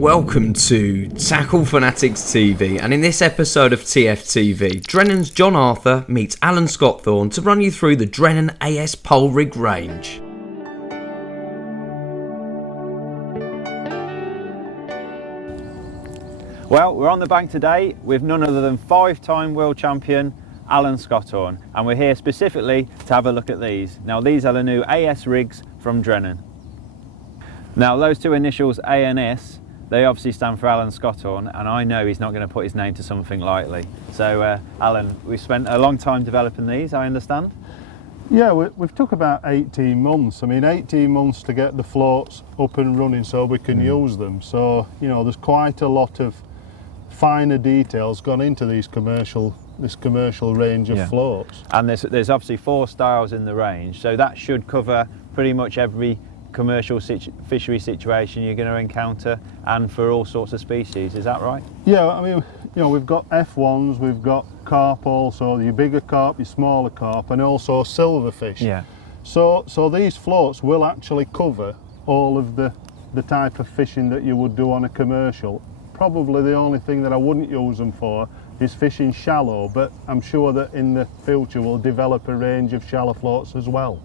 Welcome to Tackle Fanatics TV, and in this episode of TFTV, Drennan's John Arthur meets Alan Scotthorne to run you through the Drennan AS pole rig range. Well, we're on the bank today with none other than five-time world champion Alan Scotthorne, and we're here specifically to have a look at these. Now, these are the new AS rigs from Drennan. Now, those two initials A and S, they obviously stand for Alan Scotthorne, and I know he's not going to put his name to something lightly. So, Alan, we've spent a long time developing these, I understand? Yeah, we've took about 18 months. I mean, 18 months to get the floats up and running so we can use them. So, you know, there's quite a lot of finer details gone into this commercial range of floats. And there's obviously 4 styles in the range, so that should cover pretty much every commercial fishery situation you're going to encounter, and for all sorts of species. Is that right? Yeah, I mean, you know, we've got F1s, we've got carp also, your bigger carp, your smaller carp, and also silver fish. Yeah. So these floats will actually cover all of the type of fishing that you would do on a commercial. Probably the only thing that I wouldn't use them for is fishing shallow, but I'm sure that in the future we'll develop a range of shallow floats as well.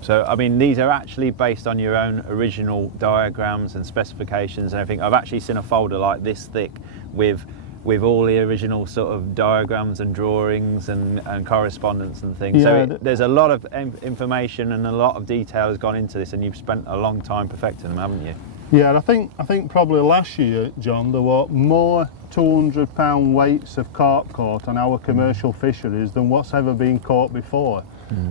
So, I mean, these are actually based on your own original diagrams and specifications and everything. I've actually seen a folder like this thick with all the original sort of diagrams and drawings and correspondence and things. Yeah, so there's a lot of information and a lot of detail has gone into this, and you've spent a long time perfecting them, haven't you? Yeah, and I think probably last year, John, there were more 200-pound weights of carp caught on our commercial fisheries than what's ever been caught before.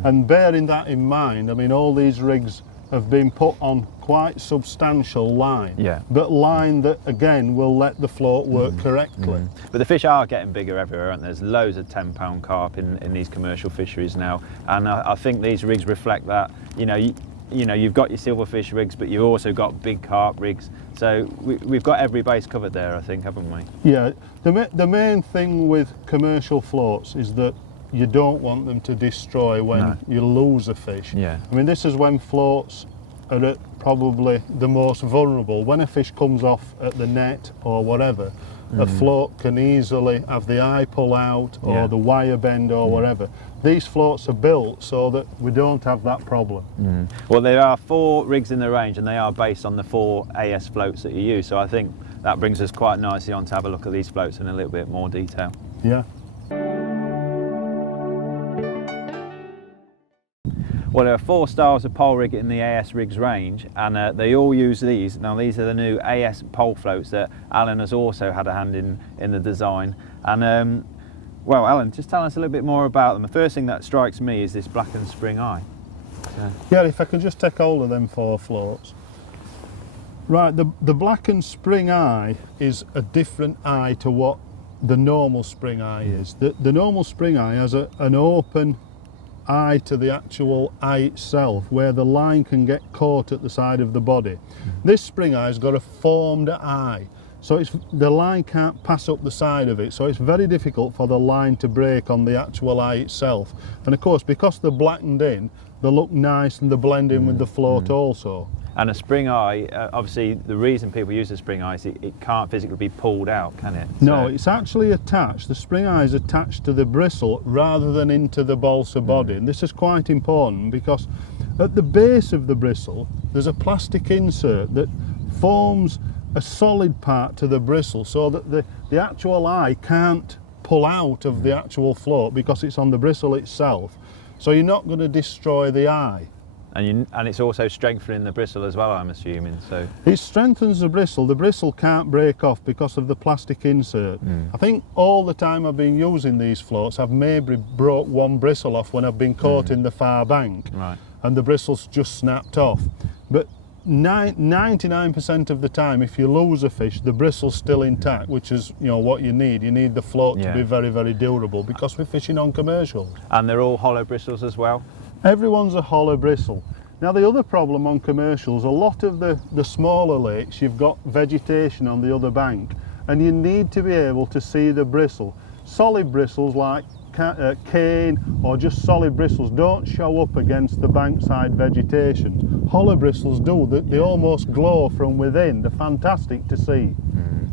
And bearing that in mind, I mean, all these rigs have been put on quite substantial line, but line that again will let the float work correctly. But the fish are getting bigger everywhere, aren't there? There's loads of 10-pound carp in these commercial fisheries now, and I think these rigs reflect that. You know, you've got your silverfish rigs, but you've also got big carp rigs. So we've got every base covered there, I think, haven't we? Yeah, the main thing with commercial floats is that you don't want them to destroy when you lose a fish. Yeah. I mean, this is when floats are at probably the most vulnerable. When a fish comes off at the net or whatever, a float can easily have the eye pull out or the wire bend or whatever. These floats are built so that we don't have that problem. Well, there are 4 rigs in the range, and they are based on the 4 AS floats that you use. So I think that brings us quite nicely on to have a look at these floats in a little bit more detail. Yeah. Well, there are 4 styles of pole rig in the AS rigs range, and they all use these. Now, these are the new AS pole floats that Alan has also had a hand in the design. And well, Alan, just tell us a little bit more about them. The first thing that strikes me is this blackened spring eye. Yeah, if I can just take hold of them 4 floats. Right, the blackened spring eye is a different eye to what the normal spring eye is. The normal spring eye has an open eye to the actual eye itself, where the line can get caught at the side of the body. This spring eye has got a formed eye, so the line can't pass up the side of it, so it's very difficult for the line to break on the actual eye itself. And of course, because they're blackened in, they look nice and they blend in with the float also. And a spring eye, obviously the reason people use a spring eye is it can't physically be pulled out, can it? No, it's actually attached. The spring eye is attached to the bristle rather than into the balsa body. And this is quite important because at the base of the bristle there's a plastic insert that forms a solid part to the bristle so that the actual eye can't pull out of the actual float because it's on the bristle itself. So you're not going to destroy the eye. And it's also strengthening the bristle as well, I'm assuming. So it strengthens the bristle can't break off because of the plastic insert. I think all the time I've been using these floats I've maybe broke one bristle off when I've been caught in the far bank, and the bristle's just snapped off. But 99% of the time, if you lose a fish, the bristle's still intact, which is, you know, what you need. You need the float to be very, very durable because we're fishing on commercial. And they're all hollow bristles as well? Everyone's a hollow bristle. Now, the other problem on commercials, a lot of the smaller lakes, you've got vegetation on the other bank, and you need to be able to see the bristle. Solid bristles like cane or just solid bristles don't show up against the bankside vegetation. Hollow bristles do. They almost glow from within. They're fantastic to see.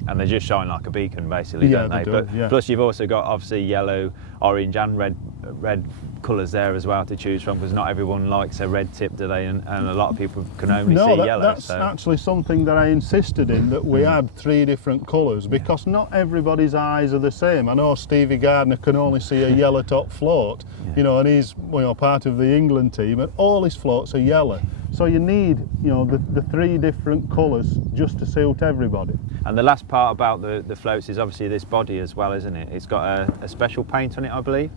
And they just shine like a beacon, basically, don't they? But plus, you've also got obviously yellow, orange, and red colours there as well to choose from, because not everyone likes a red tip, do they? And a lot of people can only see yellow. That's actually something that I insisted in, that we had 3 different colours, because not everybody's eyes are the same. I know Stevie Gardner can only see a yellow top float, you know, and he's part of the England team, and all his floats are yellow. So you need, the 3 different colours just to suit everybody. And the last part about the floats is obviously this body as well, isn't it? It's got a special paint on it, I believe.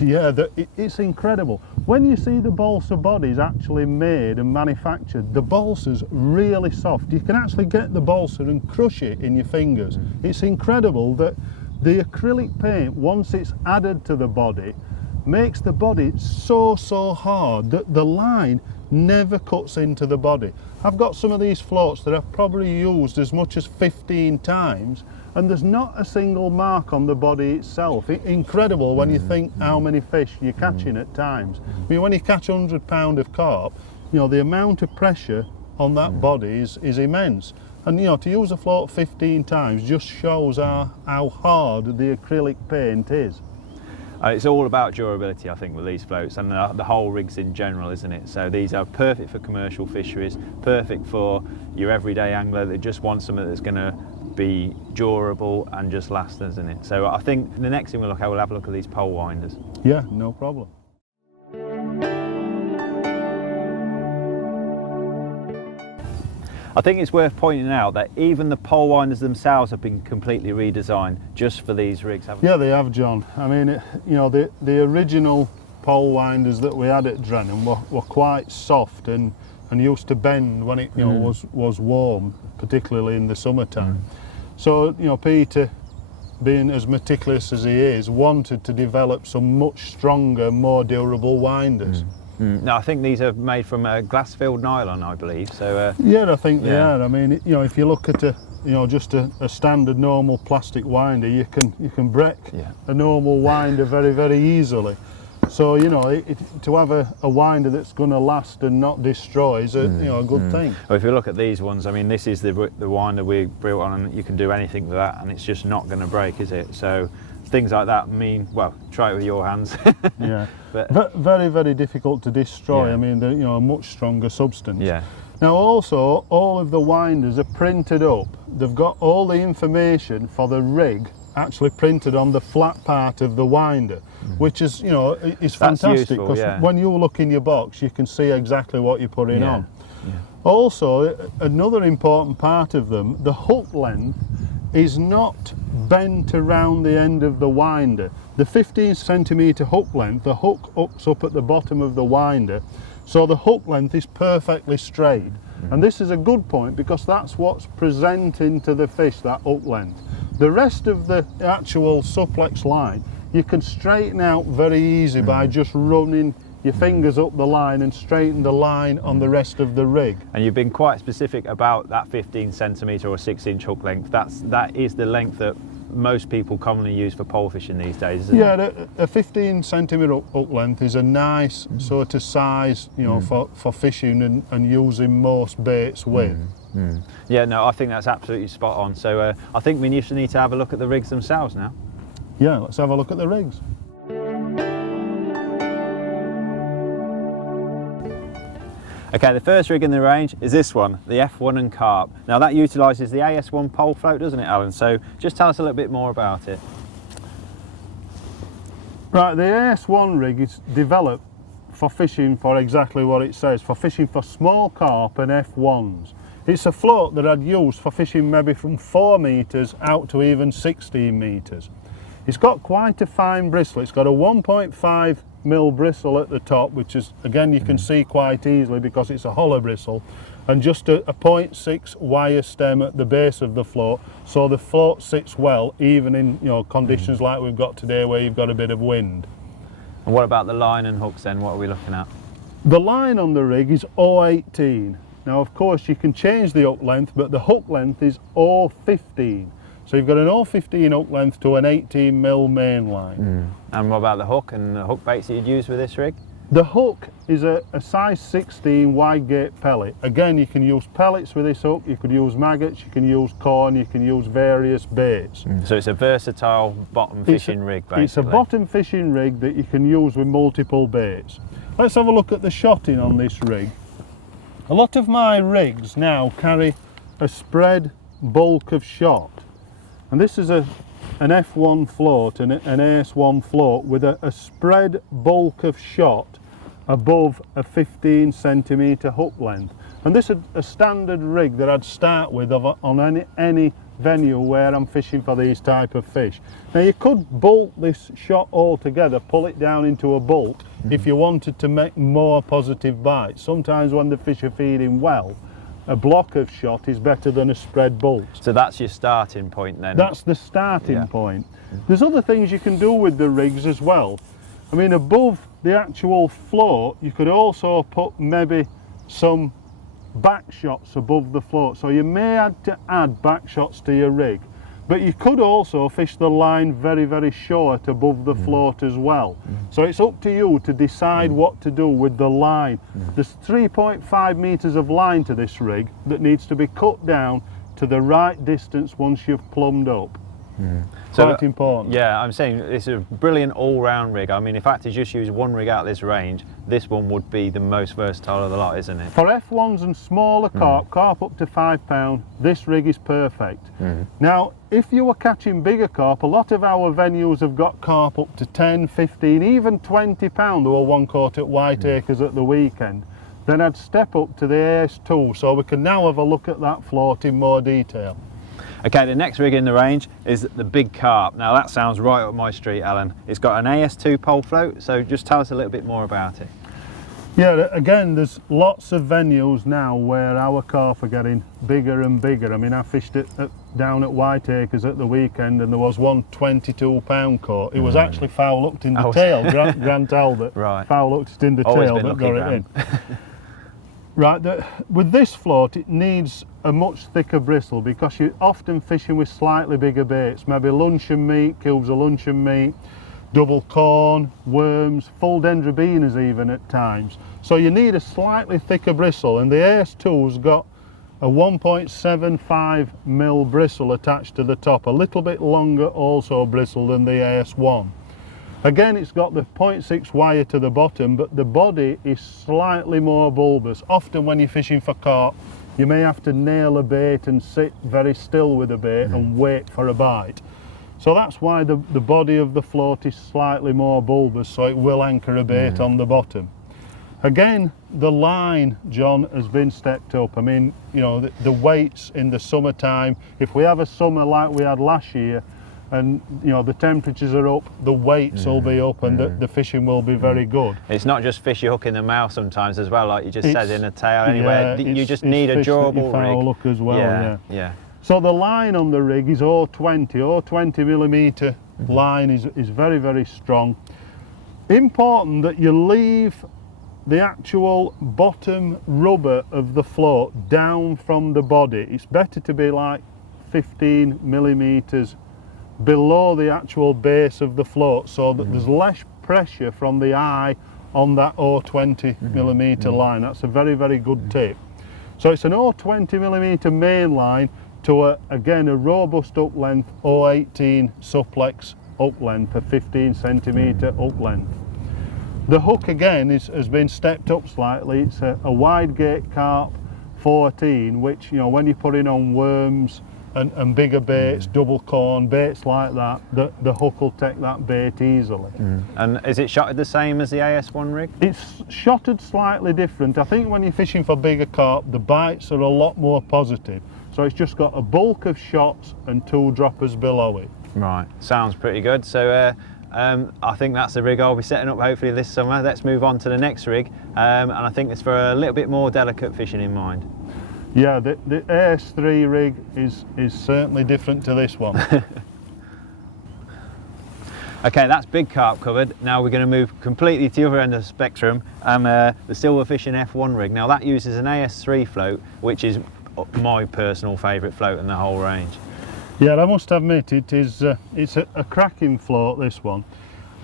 Yeah, it's incredible. When you see the balsa bodies actually made and manufactured, the balsa's really soft. You can actually get the balsa and crush it in your fingers. It's incredible that the acrylic paint, once it's added to the body, makes the body so hard that the line never cuts into the body. I've got some of these floats that I've probably used as much as 15 times, and there's not a single mark on the body itself. Incredible when you think how many fish you're catching at times. I mean, when you catch 100 pound of carp, the amount of pressure on that body is immense. And to use a float 15 times just shows how hard the acrylic paint is. It's all about durability, I think, with these floats, and the whole rigs in general, isn't it? So these are perfect for commercial fisheries, perfect for your everyday angler that just wants something that's going to be durable and just last, isn't it? So I think the next thing we'll have a look at these pole winders. Yeah, no problem. I think it's worth pointing out that even the pole winders themselves have been completely redesigned just for these rigs, haven't they? Yeah, they have, John. I mean, the original pole winders that we had at Drennan were quite soft and used to bend when it was warm, particularly in the summertime. So Peter, being as meticulous as he is, wanted to develop some much stronger, more durable winders. No, I think these are made from glass-filled nylon, I believe. So yeah, I think they are. I mean, if you look at just a standard normal plastic winder, you can break a normal winder very, very easily. So to have a winder that's going to last and not destroy is a good thing. Well, if you look at these ones, I mean, this is the winder we built on, and you can do anything with that, and it's just not going to break, is it? So things like that mean, well, try it with your hands. Yeah, but very, very difficult to destroy. Yeah. I mean, they're a much stronger substance. Yeah. Now also, all of the winders are printed up. They've got all the information for the rig actually printed on the flat part of the winder, which is, is fantastic, because when you look in your box, you can see exactly what you're putting on. Yeah. Also, another important part of them, the hook length is not bent around the end of the winder. The 15 centimetre hook length, the hook hooks up at the bottom of the winder, so the hook length is perfectly straight. And this is a good point, because that's what's presenting to the fish, that hook length. The rest of the actual suplex line, you can straighten out very easy by just running your fingers up the line and straighten the line on the rest of the rig. And you've been quite specific about that 15 centimetre or 6-inch hook length. That is the length that most people commonly use for pole fishing these days, isn't it? Yeah, a 15 centimetre hook length is a nice sort of size, for fishing and using most baits with. Yeah, no, I think that's absolutely spot on. So I think we need to have a look at the rigs themselves now. Yeah, let's have a look at the rigs. Okay, the first rig in the range is this one, the F1 Carp. Now that utilises the AS1 pole float, doesn't it, Alan? So just tell us a little bit more about it. Right, the AS1 rig is developed for fishing for exactly what it says, for fishing for small carp and F1s. It's a float that I'd use for fishing maybe from 4 metres out to even 16 metres. It's got quite a fine bristle. It's got a 1.5 mil bristle at the top, which is, again, you can see quite easily because it's a hollow bristle, and just a 0.6 wire stem at the base of the float, so the float sits well even in conditions like we've got today where you've got a bit of wind. And what about the line and hooks then? What are we looking at? The line on the rig is 0.18. Now of course you can change the hook length, but the hook length is 0.15. So you've got an 0.15 hook length to an 18mm main line. And what about the hook and the hook baits that you'd use with this rig? The hook is a size 16 wide gate pellet. Again, you can use pellets with this hook, you could use maggots, you can use corn, you can use various baits. So it's a versatile bottom fishing rig, basically. It's a bottom fishing rig that you can use with multiple baits. Let's have a look at the shotting on this rig. A lot of my rigs now carry a spread bulk of shot. And this is an F1 float, an AS1 float with a spread bulk of shot above a 15cm hook length. And this is a standard rig that I'd start with on any venue where I'm fishing for these type of fish. Now you could bulk this shot all together, pull it down into a bulk if you wanted to make more positive bites. Sometimes when the fish are feeding well, a block of shot is better than a spread bulk. So that's your starting point then? That's the starting point. There's other things you can do with the rigs as well. I mean, above the actual float, you could also put maybe some back shots above the float. So you may have to add back shots to your rig, but you could also fish the line very, very short above the float as well. So it's up to you to decide what to do with the line. There's 3.5 meters of line to this rig that needs to be cut down to the right distance once you've plumbed up. Quite important. Yeah, I'm saying it's a brilliant all-round rig. I mean, if I had to just use one rig out of this range, this one would be the most versatile of the lot, isn't it? For F1s and smaller carp up to £5, this rig is perfect. Now, if you were catching bigger carp, a lot of our venues have got carp up to 10, 15, even £20. There were one caught at Whiteacres at the weekend. Then I'd step up to the AS2, so we can now have a look at that float in more detail. Okay, the next rig in the range is the big carp. Now that sounds right up my street, Alan. It's got an AS2 pole float, so just tell us a little bit more about it. Yeah, again, there's lots of venues now where our carp are getting bigger and bigger. I mean, I fished it down at Whiteacres at the weekend and there was one 22-pound caught. It was actually foul hooked in the tail, Grant Albert. Right. Foul hooked in the Always tail, been but got lucky, it in. Right, with this float it needs a much thicker bristle because you're often fishing with slightly bigger baits, maybe luncheon meat, cubes of luncheon meat, double corn, worms, full dendrobinas even at times. So you need a slightly thicker bristle, and the AS2's got a 1.75mm bristle attached to the top, a little bit longer also bristle than the AS1. Again, it's got the 0.6 wire to the bottom, but the body is slightly more bulbous. Often when you're fishing for carp, you may have to nail a bait and sit very still with a bait and wait for a bite. So that's why the body of the float is slightly more bulbous, so it will anchor a bait on the bottom. Again, the line, John, has been stepped up. I mean, you know, the weights in the summertime, if we have a summer like we had last year, and you know the temperatures are up, the weights will be up, and the fishing will be very good. It's not just fish you hook in the mouth sometimes as well, like you just said, in a tail anywhere. Yeah, you just need a durable rig. Look as well. Yeah. So the line on the rig is 20mm line is very, very strong. Important that you leave the actual bottom rubber of the float down from the body. It's better to be like 15mm below the actual base of the float, so that there's less pressure from the eye on that 0.20mm line. That's a very, very good tip. So it's an 0.20mm main line to again a robust hook length 0.18 supplex hook length per 15cm hook length. The hook again has been stepped up slightly. It's a wide gate carp 14, which, you know, when you're putting on worms and bigger baits, double corn, baits like that, the hook will take that bait easily. And is it shotted the same as the AS1 rig? It's shotted slightly different. I think when you're fishing for bigger carp, the bites are a lot more positive. So it's just got a bulk of shots and 2 droppers below it. Right, sounds pretty good. So I think that's the rig I'll be setting up hopefully this summer. Let's move on to the next rig, and I think it's for a little bit more delicate fishing in mind. Yeah, the AS3 rig is certainly different to this one. Okay, that's big carp covered. Now we're going to move completely to the other end of the spectrum, and the Silver Fishing F1 rig. Now that uses an AS3 float, which is my personal favourite float in the whole range. Yeah, I must admit it's a cracking float, this one.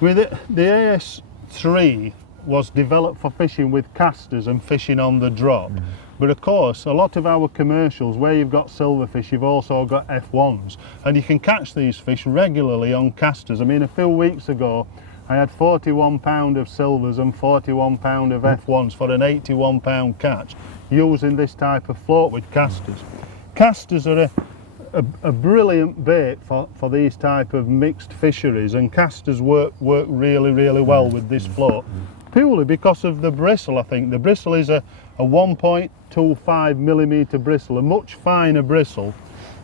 I mean, the AS3 was developed for fishing with casters and fishing on the drop. But of course, a lot of our commercials, where you've got silverfish, you've also got F1s, and you can catch these fish regularly on casters. I mean, a few weeks ago, I had 41 pound of silvers and 41 pound of F1s for an 81 pound catch using this type of float with casters. Casters are a brilliant bait for these type of mixed fisheries, and casters work really well with this float, purely because of the bristle. I think the bristle is a 1.25 millimeter bristle, a much finer bristle,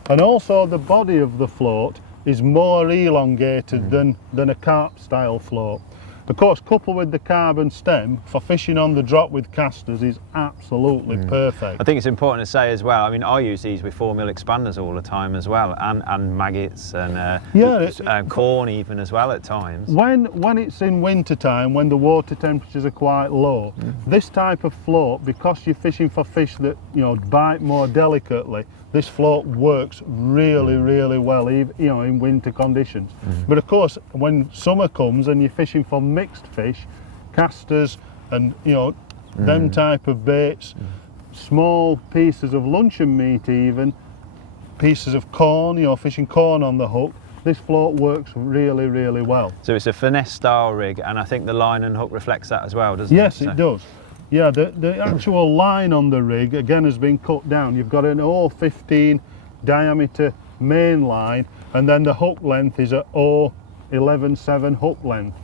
and also the body of the float is more elongated than a carp style float. Of course, coupled with the carbon stem, for fishing on the drop with casters is absolutely perfect. I think it's important to say as well, I mean, I use these with 4mm expanders all the time as well, and maggots and corn even as well at times. When it's in winter time, when the water temperatures are quite low, this type of float, because you're fishing for fish that, you know, bite more delicately, this float works really well, even, you know, in winter conditions. But of course, when summer comes and you're fishing for mixed fish, casters and, you know, them type of baits, small pieces of luncheon meat even, pieces of corn, you know, fishing corn on the hook, this float works really well. So it's a finesse style rig, and I think the line and hook reflects that as well, doesn't it? Yes, it does. Yeah, the actual line on the rig again has been cut down. You've got an 0.15 diameter main line, and then the hook length is a 0.11.7 hook length.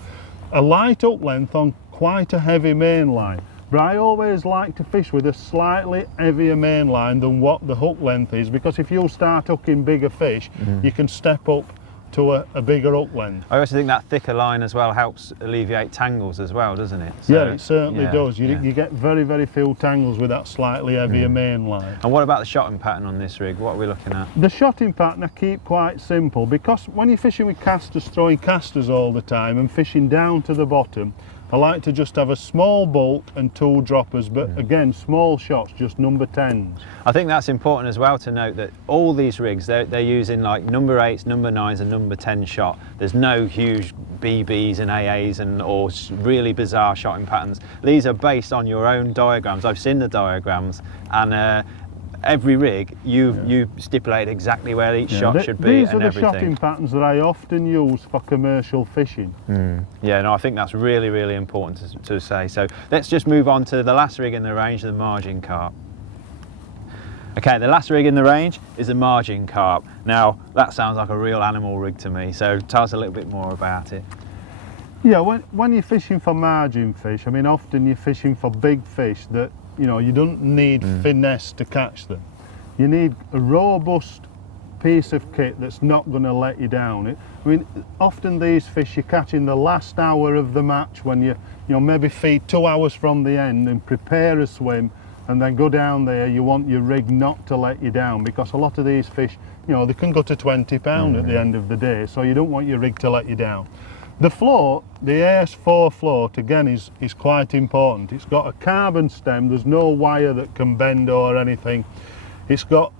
A light hook length on quite a heavy main line, but I always like to fish with a slightly heavier main line than what the hook length is, because if you start hooking bigger fish, you can step up to a bigger hook length. I also think that thicker line as well helps alleviate tangles as well, doesn't it? So, yeah, it certainly does. You get very few tangles with that slightly heavier main line. And what about the shotting pattern on this rig? What are we looking at? The shotting pattern I keep quite simple, because when you're fishing with casters, throwing casters all the time and fishing down to the bottom, I like to just have a small bulk and 2 droppers, but again, small shots, just number 10s. I think that's important as well to note that all these rigs, they're using like number 8s, number 9s and number 10 shot. There's no huge BBs and AAs or really bizarre shotting patterns. These are based on your own diagrams. I've seen the diagrams, and every rig you stipulate exactly where each shot should be. These are the shotting patterns that I often use for commercial fishing. Yeah, no, I think that's really important to say. So let's just move on to the last rig in the range, the Margin Carp. Okay, the last rig in the range is the Margin Carp. Now that sounds like a real animal rig to me, so tell us a little bit more about it. Yeah, when you're fishing for margin fish, I mean, often you're fishing for big fish that, you know, you don't need finesse to catch them. You need a robust piece of kit that's not going to let you down. I mean, often these fish you catch in the last hour of the match, when you maybe feed 2 hours from the end and prepare a swim and then go down there. You want your rig not to let you down, because a lot of these fish, you know, they can go to 20 pound at the end of the day, so you don't want your rig to let you down. The float, the AS4 float, again is quite important. It's got a carbon stem, there's no wire that can bend or anything. It's got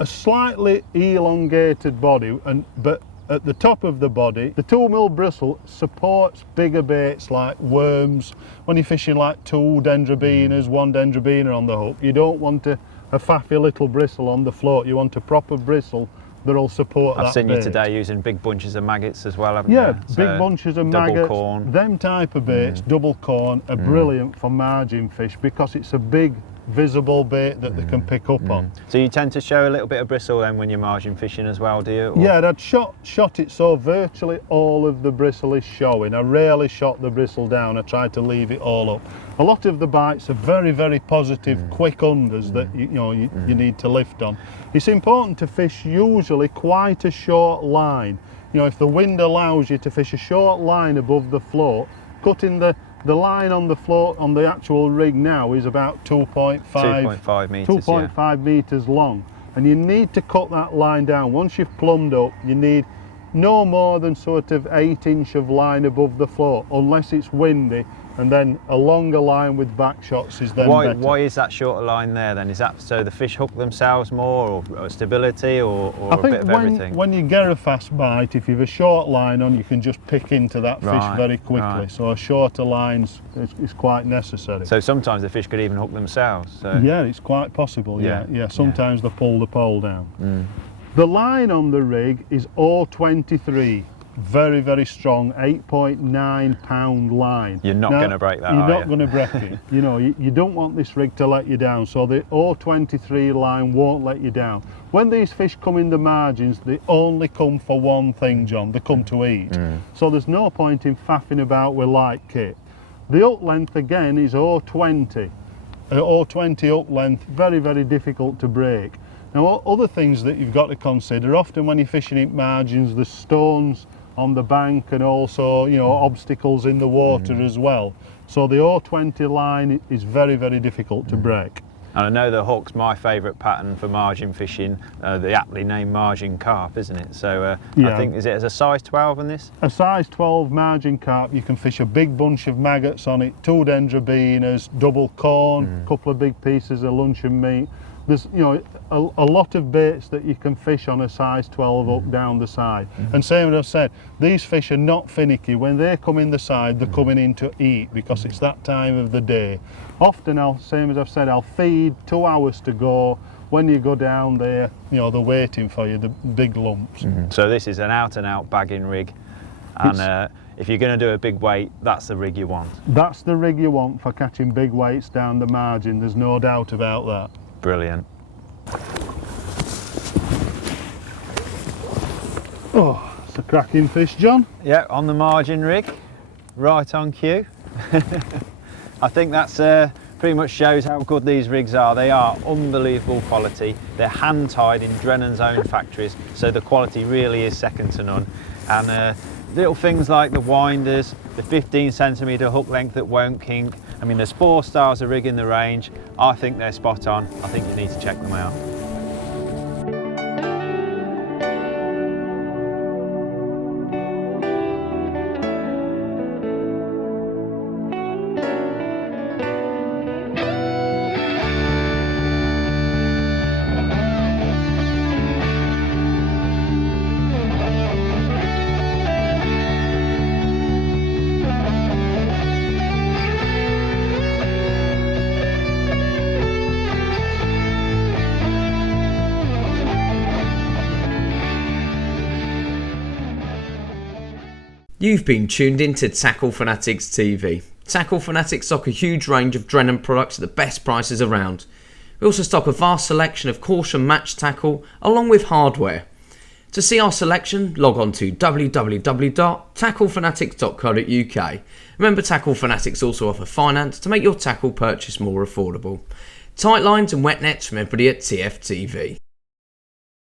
a slightly elongated body, but at the top of the body, the 2mm bristle supports bigger baits like worms. When you're fishing like 2 dendrobinas, 1 dendrobina on the hook, you don't want a faffy little bristle on the float. You want a proper bristle that'll support that bait. I've seen you today using big bunches of maggots as well, haven't you? Yeah, big bunches of maggots, corn. Them type of baits, double corn, are brilliant for margin fish, because it's a big visible bait that they can pick up on. So you tend to show a little bit of bristle then when you're margin fishing as well, do you? Or? Yeah, I'd shot it so virtually all of the bristle is showing. I rarely shot the bristle down, I try to leave it all up. A lot of the bites are very positive, quick unders that you need to lift on. It's important to fish usually quite a short line. You know, if the wind allows you to fish a short line above the float, cutting the line on the float on the actual rig now is about 2.5 meters, 2.5 meters long, and you need to cut that line down. Once you've plumbed up, you need no more than sort of 1/8 inch of line above the float, unless it's windy, and then a longer line with back shots is then better. Why is that shorter line there then? Is that so the fish hook themselves more, or stability, or I a think bit of everything? when you get a fast bite, if you've a short line on, you can just pick into that fish very quickly. Right. So a shorter line is quite necessary. So sometimes the fish could even hook themselves. So. Yeah, it's quite possible. Yeah. Sometimes they pull the pole down. The line on the rig is 023. Very, very strong, 8.9 pound line. You're not going to break that, You're are not you? going to break it. You know, you don't want this rig to let you down, so the 023 line won't let you down. When these fish come in the margins, they only come for one thing, John. They come to eat. So there's no point in faffing about with light kit. The hook length again is 020. 020 hook length, very, very difficult to break. Now, other things that you've got to consider, often when you're fishing in margins, there's stones on the bank and also, you know, obstacles in the water as well. So the 020 line is very, very difficult to break. And I know the hook's my favourite pattern for margin fishing, the aptly named Margin Carp, isn't it? So I think, is it as a size 12 in this? A size 12 Margin Carp, you can fish a big bunch of maggots on it, 2 dendrobinas, double corn, a couple of big pieces of luncheon meat. There's, you know, a lot of baits that you can fish on a size 12 hook down the side. And same as I said, these fish are not finicky. When they come in the side, they're coming in to eat because it's that time of the day. Often, same as I've said, I'll feed 2 hours to go. When you go down there, you know, they're waiting for you, the big lumps. So this is an out-and-out bagging rig, and if you're going to do a big weight, that's the rig you want. That's the rig you want for catching big weights down the margin, there's no doubt about that. Brilliant. Oh, it's a cracking fish, John. Yeah, on the margin rig, right on cue. I think that's pretty much shows how good these rigs are. They are unbelievable quality. They're hand tied in Drennan's own factories, so the quality really is second to none. And little things like the winders, the 15cm hook length that won't kink. I mean, there's 4 stars of rig in the range. I think they're spot on. I think you need to check them out. You've been tuned in to Tackle Fanatics TV. Tackle Fanatics stock a huge range of Drennan products at the best prices around. We also stock a vast selection of caution match tackle along with hardware. To see our selection, log on to www.tacklefanatics.co.uk. Remember, Tackle Fanatics also offer finance to make your tackle purchase more affordable. Tight lines and wet nets from everybody at TFTV.